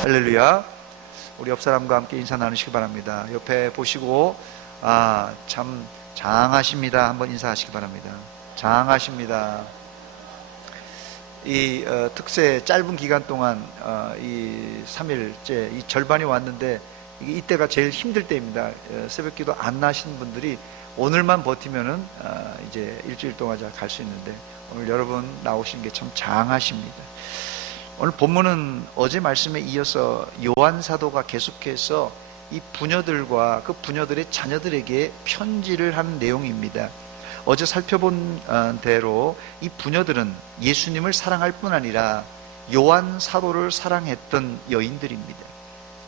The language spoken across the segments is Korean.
할렐루야. 우리 옆 사람과 함께 인사 나누시기 바랍니다. 옆에 보시고 참 장하십니다 한번 인사하시기 바랍니다. 장하십니다. 이 특세 짧은 기간 동안 이 3일째 이 절반이 왔는데 이때가 제일 힘들 때입니다. 새벽기도 안 나신 분들이 오늘만 버티면은 이제 일주일 동안 갈 수 있는데 오늘 여러분 나오신 게 참 장하십니다. 오늘 본문은 어제 말씀에 이어서 요한 사도가 계속해서 이 부녀들과 그 부녀들의 자녀들에게 편지를 하는 내용입니다. 어제 살펴본 대로 이 부녀들은 예수님을 사랑할 뿐 아니라 요한 사도를 사랑했던 여인들입니다.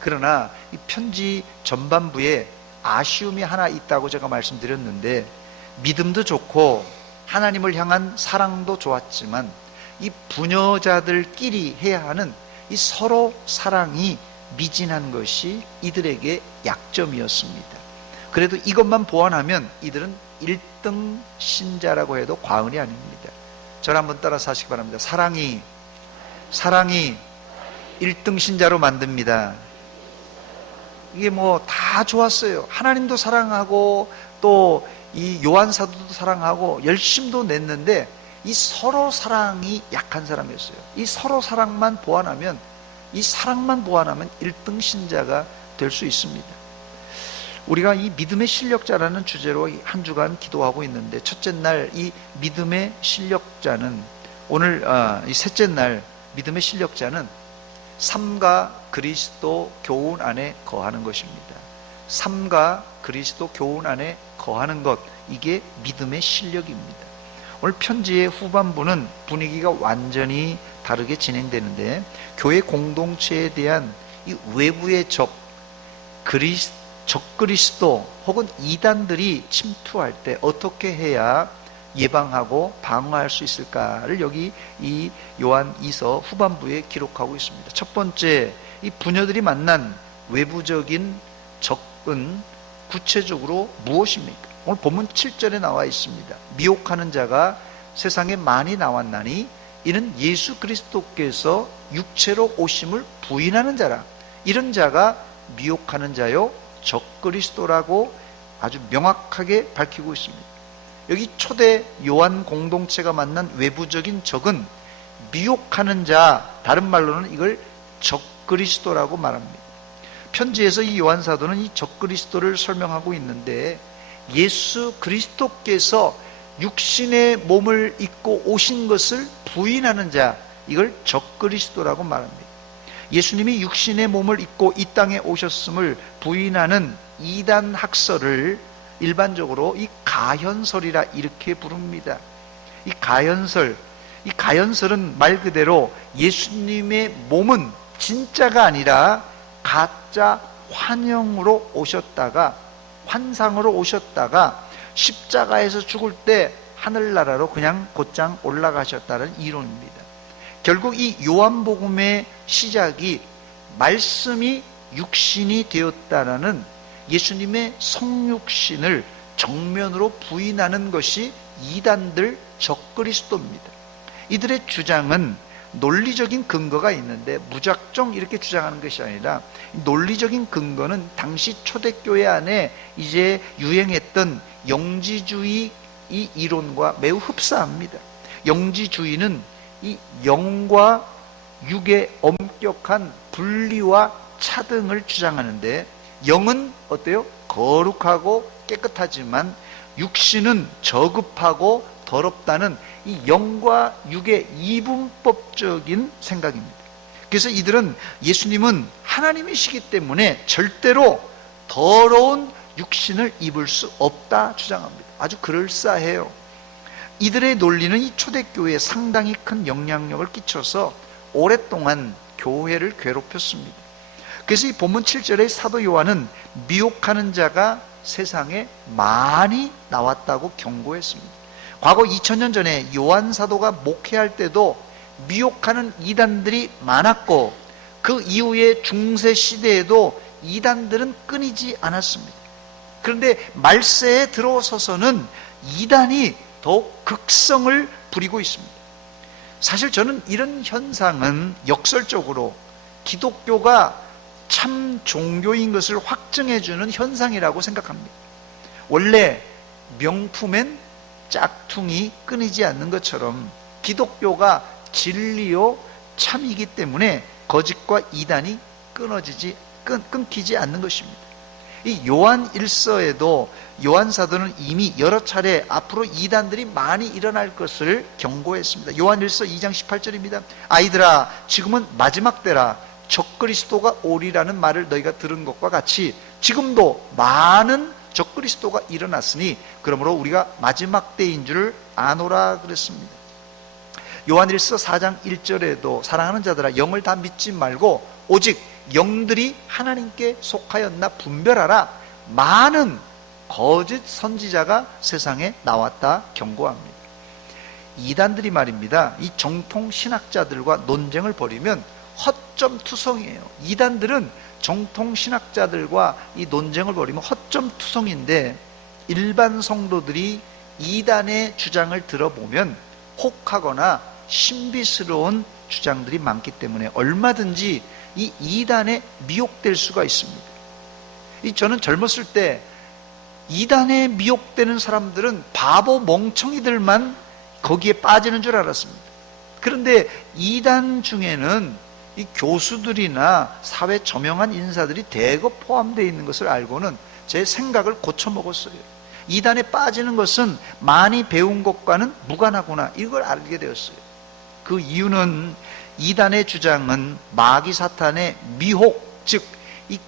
그러나 이 편지 전반부에 아쉬움이 하나 있다고 제가 말씀드렸는데, 믿음도 좋고 하나님을 향한 사랑도 좋았지만 이 부녀자들끼리 해야 하는 이 서로 사랑이 미진한 것이 이들에게 약점이었습니다. 그래도 이것만 보완하면 이들은 1등 신자라고 해도 과언이 아닙니다. 저를 한번 따라서 하시기 바랍니다. 사랑이 1등 신자로 만듭니다. 이게 뭐 다 좋았어요. 하나님도 사랑하고 또 이 요한 사도도 사랑하고 열심도 냈는데 이 서로 사랑이 약한 사람이었어요. 이 서로 사랑만 보완하면, 이 사랑만 보완하면 1등 신자가 될 수 있습니다. 우리가 이 믿음의 실력자라는 주제로 한 주간 기도하고 있는데, 첫째 날 이 믿음의 실력자는, 오늘 이 셋째 날 믿음의 실력자는 삶과 그리스도 교훈 안에 거하는 것입니다. 삶과 그리스도 교훈 안에 거하는 것, 이게 믿음의 실력입니다. 오늘 편지의 후반부는 분위기가 완전히 다르게 진행되는데, 교회 공동체에 대한 이 외부의 적그리스도 혹은 이단들이 침투할 때 어떻게 해야 예방하고 방어할 수 있을까를 여기 이 요한 2서 후반부에 기록하고 있습니다. 첫 번째, 이 부녀들이 만난 외부적인 적은 구체적으로 무엇입니까? 오늘 본문 7절에 나와 있습니다. 미혹하는 자가 세상에 많이 나왔나니 이는 예수 그리스도께서 육체로 오심을 부인하는 자라. 이런 자가 미혹하는 자요 적그리스도라고 아주 명확하게 밝히고 있습니다. 여기 초대 요한 공동체가 만난 외부적인 적은 미혹하는 자, 다른 말로는 이걸 적그리스도라고 말합니다. 편지에서 이 요한 사도는 이 적그리스도를 설명하고 있는데, 예수 그리스도께서 육신의 몸을 입고 오신 것을 부인하는 자, 이걸 적그리스도라고 말합니다. 예수님이 육신의 몸을 입고 이 땅에 오셨음을 부인하는 이단 학설을 일반적으로 이 가현설이라 이렇게 부릅니다. 이 가현설은 말 그대로 예수님의 몸은 진짜가 아니라 가짜 환상으로 오셨다가 십자가에서 죽을 때 하늘나라로 그냥 곧장 올라가셨다는 이론입니다. 결국 이 요한복음의 시작이 말씀이 육신이 되었다라는 예수님의 성육신을 정면으로 부인하는 것이 이단들 적그리스도입니다. 이들의 주장은 논리적인 근거가 있는데 무작정 이렇게 주장하는 것이 아니라, 논리적인 근거는 당시 초대교회 안에 이제 유행했던 영지주의 이 이론과 매우 흡사합니다. 영지주의는 이 영과 육의 엄격한 분리와 차등을 주장하는데, 영은 어때요? 거룩하고 깨끗하지만 육신은 저급하고 더럽다는 이 영과 육의 이분법적인 생각입니다. 그래서 이들은 예수님은 하나님이시기 때문에 절대로 더러운 육신을 입을 수 없다 주장합니다. 아주 그럴싸해요. 이들의 논리는 이 초대교회에 상당히 큰 영향력을 끼쳐서 오랫동안 교회를 괴롭혔습니다. 그래서 이 본문 7절의 사도 요한은 미혹하는 자가 세상에 많이 나왔다고 경고했습니다. 과거 2000년 전에 요한 사도가 목회할 때도 미혹하는 이단들이 많았고, 그 이후에 중세 시대에도 이단들은 끊이지 않았습니다. 그런데 말세에 들어서서는 이단이 더욱 극성을 부리고 있습니다. 사실 저는 이런 현상은 역설적으로 기독교가 참 종교인 것을 확증해주는 현상이라고 생각합니다. 원래 명품엔 짝퉁이 끊이지 않는 것처럼 기독교가 진리요 참이기 때문에 거짓과 이단이 끊기지 않는 것입니다. 이 요한 1서에도 요한 사도는 이미 여러 차례 앞으로 이단들이 많이 일어날 것을 경고했습니다. 요한 1서 2장 18절입니다. 아이들아, 지금은 마지막 때라. 적그리스도가 오리라는 말을 너희가 들은 것과 같이 지금도 많은 적그리스도가 일어났으니 그러므로 우리가 마지막 때인 줄 아노라 그랬습니다. 요한 1서 4장 1절에도 사랑하는 자들아, 영을 다 믿지 말고 오직 영들이 하나님께 속하였나 분별하라. 많은 거짓 선지자가 세상에 나왔다 경고합니다. 이단들이 말입니다, 이 정통 신학자들과 논쟁을 벌이면 허점투성이에요. 이단들은 정통 신학자들과 이 논쟁을 벌이면 허점투성인데 일반 성도들이 이단의 주장을 들어보면 혹하거나 신비스러운 주장들이 많기 때문에 얼마든지 이 이단에 미혹될 수가 있습니다. 저는 젊었을 때 이단에 미혹되는 사람들은 바보 멍청이들만 거기에 빠지는 줄 알았습니다. 그런데 이단 중에는 이 교수들이나 사회 저명한 인사들이 대거 포함되어 있는 것을 알고는 제 생각을 고쳐먹었어요. 이단에 빠지는 것은 많이 배운 것과는 무관하구나, 이걸 알게 되었어요. 그 이유는 이단의 주장은 마귀 사탄의 미혹, 즉 이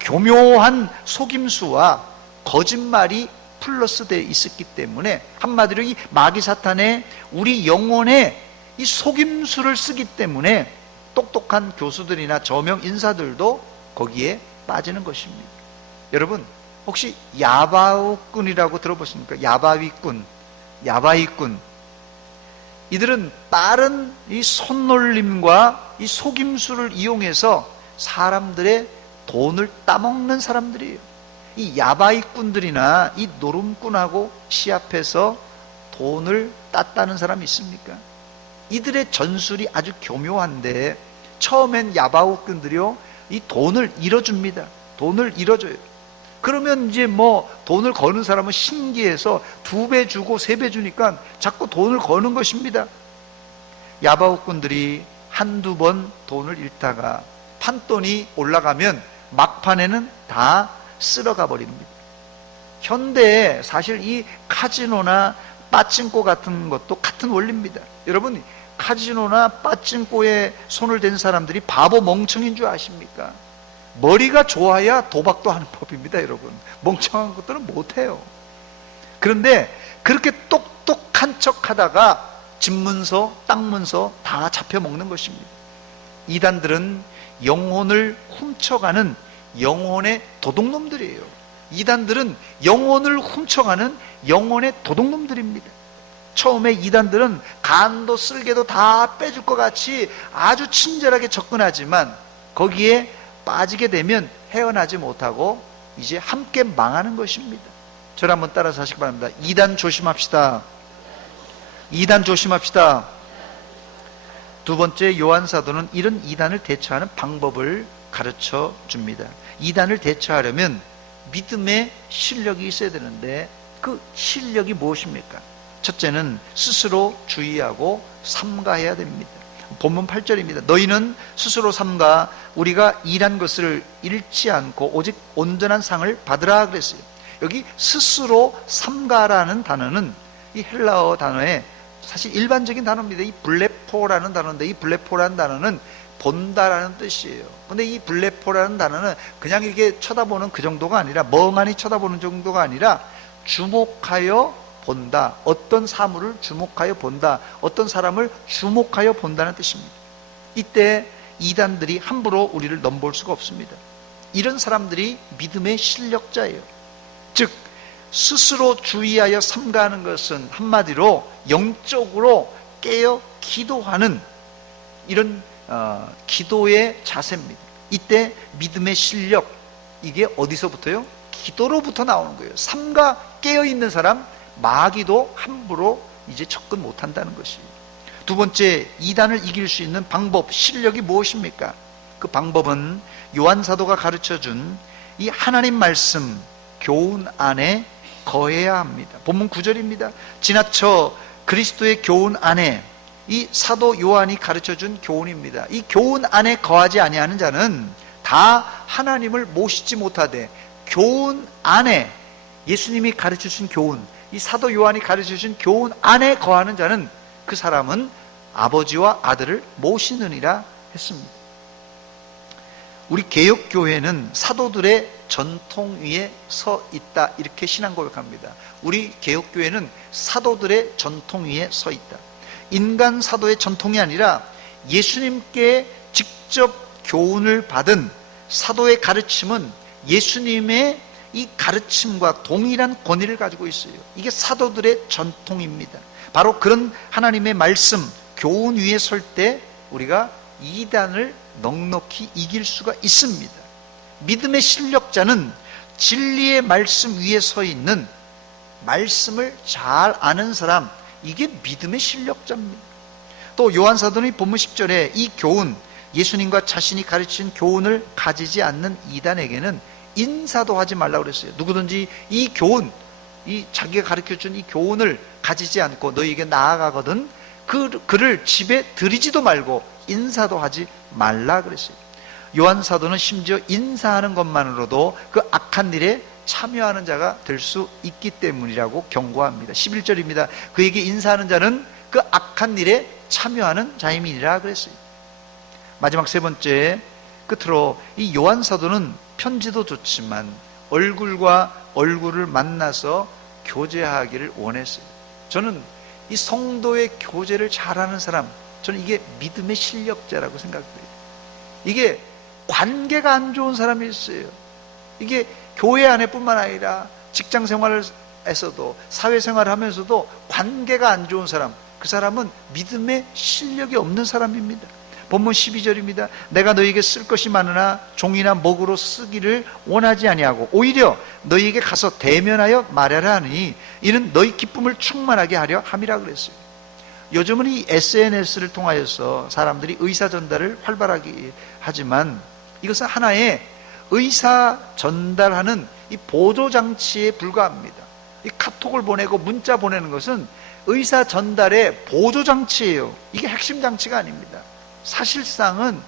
교묘한 속임수와 거짓말이 플러스되어 있었기 때문에 한마디로 이 마귀 사탄의 우리 영혼에 이 속임수를 쓰기 때문에 똑똑한 교수들이나 저명 인사들도 거기에 빠지는 것입니다. 여러분, 혹시 야바우꾼이라고 들어보십니까? 야바위꾼. 이들은 빠른 이 손놀림과 이 속임수를 이용해서 사람들의 돈을 따먹는 사람들이에요. 이 야바위꾼들이나 이 노름꾼하고 시합해서 돈을 땄다는 사람이 있습니까? 이들의 전술이 아주 교묘한데 처음엔 야바위꾼들이요, 이 돈을 잃어줍니다. 돈을 잃어줘요. 그러면 이제 돈을 거는 사람은 신기해서 2배 주고 3배 주니까 자꾸 돈을 거는 것입니다. 야바우꾼들이 한두 번 돈을 잃다가 판돈이 올라가면 막판에는 다 쓸어가 버립니다. 현대에 사실 이 카지노나 빠찡코 같은 것도 같은 원리입니다. 여러분, 카지노나 빠찡코에 손을 댄 사람들이 바보 멍청인 줄 아십니까? 머리가 좋아야 도박도 하는 법입니다. 여러분, 멍청한 것들은 못해요. 그런데 그렇게 똑똑한 척 하다가 집문서, 땅문서 다 잡혀먹는 것입니다. 이단들은 영혼을 훔쳐가는 영혼의 도둑놈들이에요. 이단들은 영혼을 훔쳐가는 영혼의 도둑놈들입니다. 처음에 이단들은 간도 쓸개도 다 빼줄 것 같이 아주 친절하게 접근하지만 거기에 빠지게 되면 헤어나지 못하고 이제 함께 망하는 것입니다. 저를 한번 따라서 하시기 바랍니다. 이단 조심합시다. 이단 조심합시다. 두 번째, 요한 사도는 이런 이단을 대처하는 방법을 가르쳐 줍니다. 이단을 대처하려면 믿음의 실력이 있어야 되는데 그 실력이 무엇입니까? 첫째는 스스로 주의하고 삼가해야 됩니다. 본문 8절입니다. 너희는 스스로 삼가 우리가 일한 것을 잃지 않고 오직 온전한 상을 받으라 그랬어요. 여기 스스로 삼가라는 단어는 이 헬라어 단어에 사실 일반적인 단어입니다. 이 블레포라는 단어인데 이 블레포라는 단어는 본다라는 뜻이에요. 근데 이 블레포라는 단어는 그냥 이렇게 쳐다보는 그 정도가 아니라, 멍하니 쳐다보는 정도가 아니라 주목하여 본다. 어떤 사물을 주목하여 본다. 어떤 사람을 주목하여 본다는 뜻입니다. 이때 이단들이 함부로 우리를 넘볼 수가 없습니다. 이런 사람들이 믿음의 실력자예요. 즉 스스로 주의하여 삼가하는 것은 한마디로 영적으로 깨어 기도하는 이런 기도의 자세입니다. 이때 믿음의 실력, 이게 어디서부터요? 기도로부터 나오는 거예요. 삼가 깨어있는 사람, 마귀도 함부로 이제 접근 못한다는 것이에요. 두 번째, 이단을 이길 수 있는 방법, 실력이 무엇입니까? 그 방법은 요한 사도가 가르쳐준 이 하나님 말씀, 교훈 안에 거해야 합니다. 본문 9절입니다. 지나쳐 그리스도의 교훈 안에, 이 사도 요한이 가르쳐준 교훈입니다. 이 교훈 안에 거하지 아니하는 자는 다 하나님을 모시지 못하되, 교훈 안에, 예수님이 가르쳐주신 교훈, 이 사도 요한이 가르쳐주신 교훈 안에 거하는 자는 그 사람은 아버지와 아들을 모시느니라 했습니다. 우리 개혁교회는 사도들의 전통 위에 서 있다, 이렇게 신앙 고백합니다. 우리 개혁교회는 사도들의 전통 위에 서 있다. 인간 사도의 전통이 아니라 예수님께 직접 교훈을 받은 사도의 가르침은 예수님의 이 가르침과 동일한 권위를 가지고 있어요. 이게 사도들의 전통입니다. 바로 그런 하나님의 말씀, 교훈 위에 설 때 우리가 이단을 넉넉히 이길 수가 있습니다. 믿음의 실력자는 진리의 말씀 위에 서 있는, 말씀을 잘 아는 사람, 이게 믿음의 실력자입니다. 또 요한사도는 본문 10절에 이 교훈, 예수님과 자신이 가르친 교훈을 가지지 않는 이단에게는 인사도 하지 말라고 그랬어요. 누구든지 이 교훈, 이 자기가 가르쳐준 이 교훈을 가지지 않고 너희에게 나아가거든 그를 집에 들이지도 말고 인사도 하지 말라 그랬어요. 요한사도는 심지어 인사하는 것만으로도 그 악한 일에 참여하는 자가 될 수 있기 때문이라고 경고합니다. 11절입니다. 그에게 인사하는 자는 그 악한 일에 참여하는 자임이니라 그랬어요. 마지막 세 번째, 끝으로 이 요한사도는 편지도 좋지만 얼굴과 얼굴을 만나서 교제하기를 원했어요. 저는 이 성도의 교제를 잘하는 사람, 저는 이게 믿음의 실력자라고 생각해요. 이게 관계가 안 좋은 사람이 있어요. 이게 교회 안에뿐만 아니라 직장 생활에서도, 사회생활을 하면서도 관계가 안 좋은 사람, 그 사람은 믿음의 실력이 없는 사람입니다. 본문 12절입니다. 내가 너희에게 쓸 것이 많으나 종이나 먹으로 쓰기를 원하지 아니하고 오히려 너희에게 가서 대면하여 말하라 하니 이는 너희 기쁨을 충만하게 하려 함이라 그랬어요. 요즘은 이 SNS를 통하여서 사람들이 의사 전달을 활발하게 하지만 이것은 하나의 의사 전달하는 이 보조장치에 불과합니다. 이 카톡을 보내고 문자 보내는 것은 의사 전달의 보조장치예요. 이게 핵심 장치가 아닙니다. 사실상은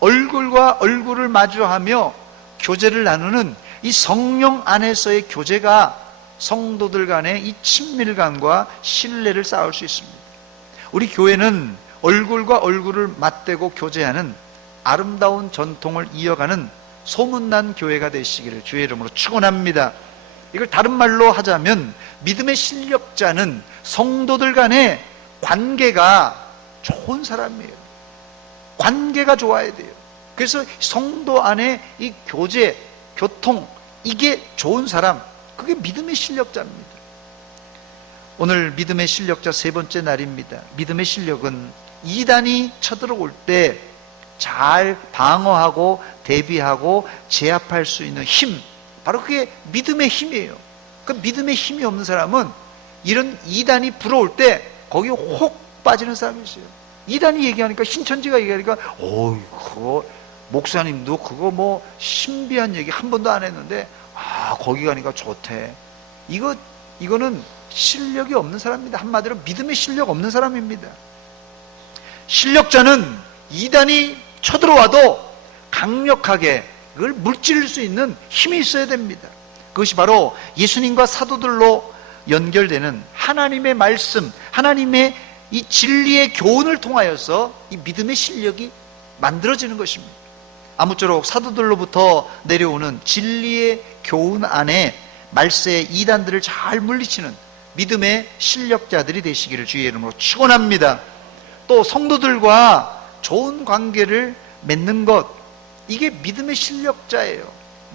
얼굴과 얼굴을 마주하며 교제를 나누는 이 성령 안에서의 교제가 성도들 간의 이 친밀감과 신뢰를 쌓을 수 있습니다. 우리 교회는 얼굴과 얼굴을 맞대고 교제하는 아름다운 전통을 이어가는 소문난 교회가 되시기를 주의 이름으로 축원합니다. 이걸 다른 말로 하자면 믿음의 실력자는 성도들 간의 관계가 좋은 사람이에요. 관계가 좋아야 돼요. 그래서 성도 안에 이 교제, 교통, 이게 좋은 사람, 그게 믿음의 실력자입니다. 오늘 믿음의 실력자 세 번째 날입니다. 믿음의 실력은 이단이 쳐들어올 때 잘 방어하고 대비하고 제압할 수 있는 힘, 바로 그게 믿음의 힘이에요. 그 믿음의 힘이 없는 사람은 이런 이단이 불어올 때 거기에 혹 빠지는 사람이 있어요. 이단이 얘기하니까, 신천지가 얘기하니까 그거 목사님도 그거 뭐 신비한 얘기 한 번도 안 했는데 거기 가니까 좋대. 이거는 실력이 없는 사람입니다. 한마디로 믿음의 실력 없는 사람입니다. 실력자는 이단이 쳐들어와도 강력하게 그걸 물질릴 수 있는 힘이 있어야 됩니다. 그것이 바로 예수님과 사도들로 연결되는 하나님의 말씀, 하나님의 이 진리의 교훈을 통하여서 이 믿음의 실력이 만들어지는 것입니다. 아무쪼록 사도들로부터 내려오는 진리의 교훈 안에 말세의 이단들을 잘 물리치는 믿음의 실력자들이 되시기를 주의 이름으로 축원합니다. 또 성도들과 좋은 관계를 맺는 것, 이게 믿음의 실력자예요.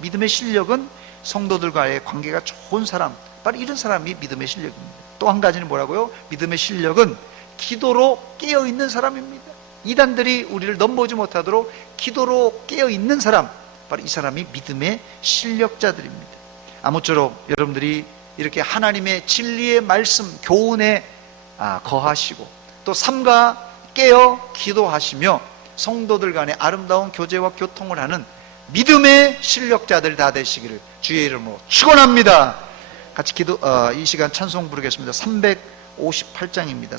믿음의 실력은 성도들과의 관계가 좋은 사람, 바로 이런 사람이 믿음의 실력입니다. 또 한 가지는 뭐라고요? 믿음의 실력은 기도로 깨어있는 사람입니다. 이단들이 우리를 넘보지 못하도록 기도로 깨어있는 사람, 바로 이 사람이 믿음의 실력자들입니다. 아무쪼록 여러분들이 이렇게 하나님의 진리의 말씀, 교훈에 거하시고 또 삼가 깨어 기도하시며 성도들 간에 아름다운 교제와 교통을 하는 믿음의 실력자들 다 되시기를 주의 이름으로 축원합니다. 같이 이 시간 찬송 부르겠습니다. 358장입니다.